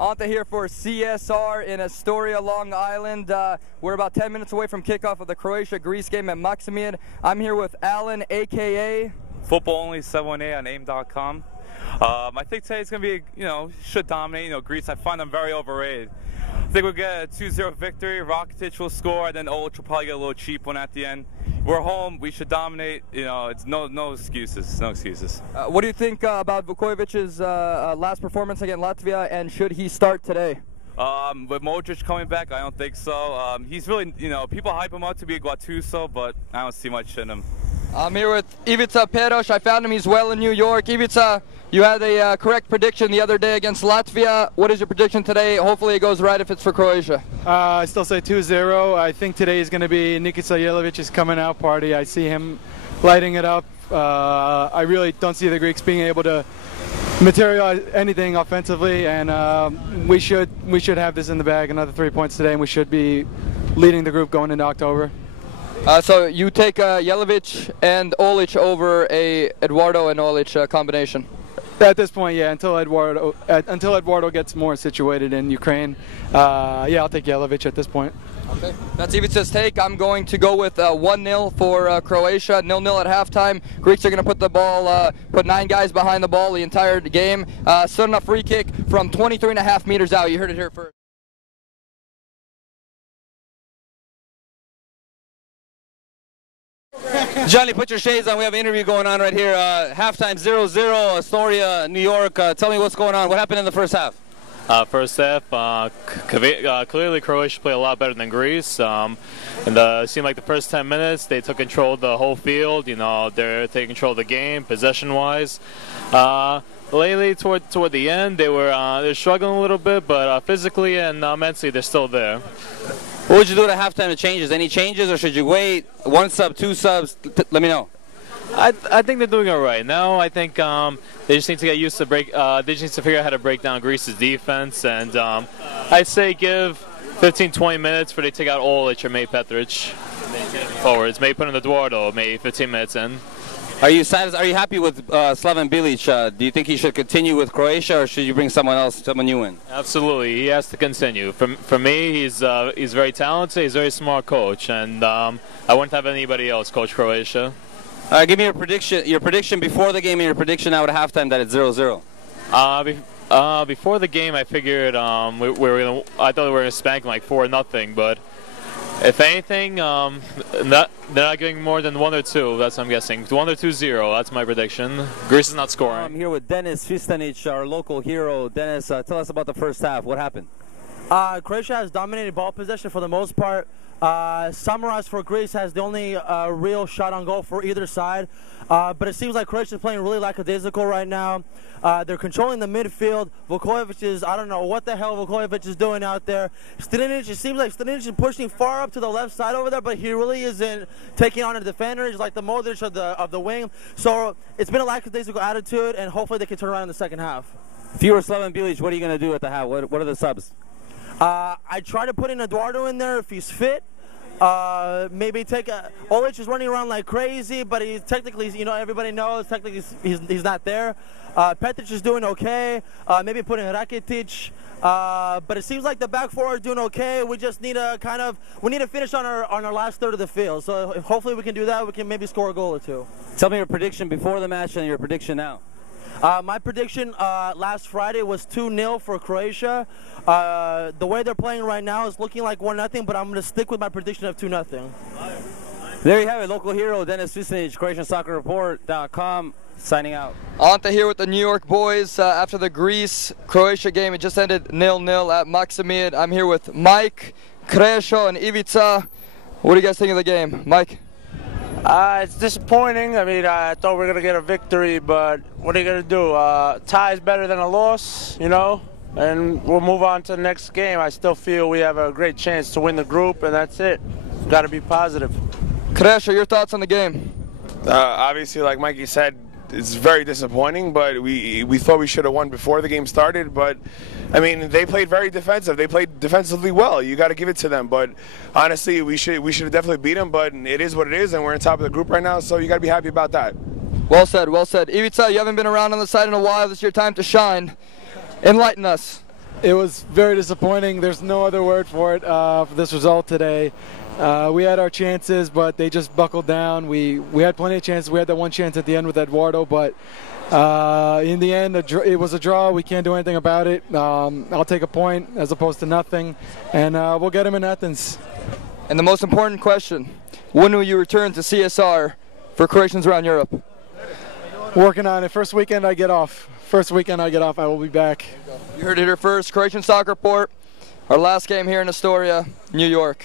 Ante here for CSR in Astoria, Long Island. We're about 10 minutes away from kickoff of the Croatia-Greece game at Maximian. I'm here with Alan, a.k.a. Football Only 718 on AIM.com. I think today's going to be, should dominate. Greece, I find them very overrated. I think we'll get a 2-0 victory. Rakitic will score, and then Olic will probably get a little cheap one at the end. We're home. We should dominate. It's no excuses. No excuses. What do you think about Vukovic's last performance against Latvia, and should he start today? With Modric coming back, I don't think so. He's really, people hype him up to be a Gattuso, but I don't see much in him. I'm here with Ivica Peroš. I found him. He's well in New York. Ivica, you had a correct prediction the other day against Latvia. What is your prediction today? Hopefully it goes right if it's for Croatia. I still say 2-0. I think today is going to be Nikita Jelovic's coming out party. I see him lighting it up. I really don't see the Greeks being able to materialize anything offensively, and we should have this in the bag, another 3 points today, and we should be leading the group going into October. So you take Jelovic and Olic over a Eduardo and Olic combination? At this point, yeah, until Eduardo gets more situated in Ukraine, yeah, I'll take Jelovic at this point. Okay. That's Ivica's take. I'm going to go with 1-0 for Croatia, 0-0 at halftime. Greeks are going to put the ball, put 9 guys behind the ball the entire game. Sudden free kick from 23.5 meters out. You heard it here first. Johnny, put your shades on. We have an interview going on right here. Halftime 0-0, Astoria, New York. Tell me what's going on. What happened in the first half? First half, clearly Croatia played a lot better than Greece. And it seemed like the first 10 minutes they took control of the whole field. They're taking control of the game, possession-wise. Lately, toward the end, they're struggling a little bit, but physically and mentally, they're still there. What would you do at halftime to changes? Any changes, or should you wait? 1 sub, 2 subs? Let me know. I think they're doing all right now. I think they just need to get used to they just need to figure out how to break down Greece's defense, and I'd say give 15-20 minutes for they take out Olic or maybe Petric forwards. Maybe put in Eduardo, maybe 15 minutes in. Are you happy with Slaven Bilic? Do you think he should continue with Croatia, or should you bring someone new in? Absolutely, he has to continue. For me, he's very talented. He's a very smart coach, and I wouldn't have anybody else coach Croatia. Give me your prediction before the game and your prediction now at halftime that it's 0-0. Before the game, I figured I thought we were going to spank them like 4-0, but if anything, they're not getting more than 1 or 2. That's what I'm guessing. 1 or 2-0. That's my prediction. Greece is not scoring. I'm here with Dennis Fistanic, our local hero. Dennis, tell us about the first half. What happened? Croatia has dominated ball possession for the most part. Samaras for Greece has the only real shot on goal for either side. But it seems like Croatia is playing really lackadaisical right now. They're controlling the midfield. Vukovic is, I don't know what the hell Vukovic is doing out there. Stinic, it seems like Stinic is pushing far up to the left side over there, but he really isn't taking on a defender. He's like the Modric of the wing. So it's been a lackadaisical attitude, and hopefully they can turn around in the second half. If you were Slaven Bilic, what are you going to do at the half? What are the subs? I try to put in Eduardo in there if he's fit. Maybe take Olic is running around like crazy, but he's technically, everybody knows technically he's not there. Petric is doing okay. Maybe put in Rakitic. But it seems like the back four are doing okay. We just need to finish on our last third of the field. So if hopefully we can do that, we can maybe score a goal or 2. Tell me your prediction before the match and your prediction now. My prediction last Friday was 2-0 for Croatia. The way they're playing right now is looking like 1-0, but I'm going to stick with my prediction of 2-0. There you have it. Local hero Dennis Fistanic, CroatianSports.com, signing out. Ante here with the New York boys after the Greece-Croatia game. It just ended 0-0 at Maximian. I'm here with Mike, Krešo, and Ivica. What do you guys think of the game? Mike? It's disappointing. I thought we were going to get a victory, but what are you going to do? Tie is better than a loss, and we'll move on to the next game. I still feel we have a great chance to win the group, and that's it. Got to be positive. Krešo, your thoughts on the game? Obviously, like Mikey said, it's very disappointing, but we thought we should have won before the game started. But they played very defensive. They played defensively well. You got to give it to them. But honestly, we should have definitely beat them. But it is what it is, and we're on top of the group right now. So you got to be happy about that. Well said, well said. Ivica, you haven't been around on the side in a while. This is your time to shine. Enlighten us. It was very disappointing. There's no other word for it, for this result today. We had our chances, but they just buckled down. We had plenty of chances. We had that one chance at the end with Eduardo, but in the end, it was a draw. We can't do anything about it. I'll take a point as opposed to nothing, and we'll get him in Athens. And the most important question, when will you return to CSR for Croatians around Europe? Working on it. First weekend I get off. I will be back. You heard it here first. Croatian Soccer Report. Our last game here in Astoria, New York.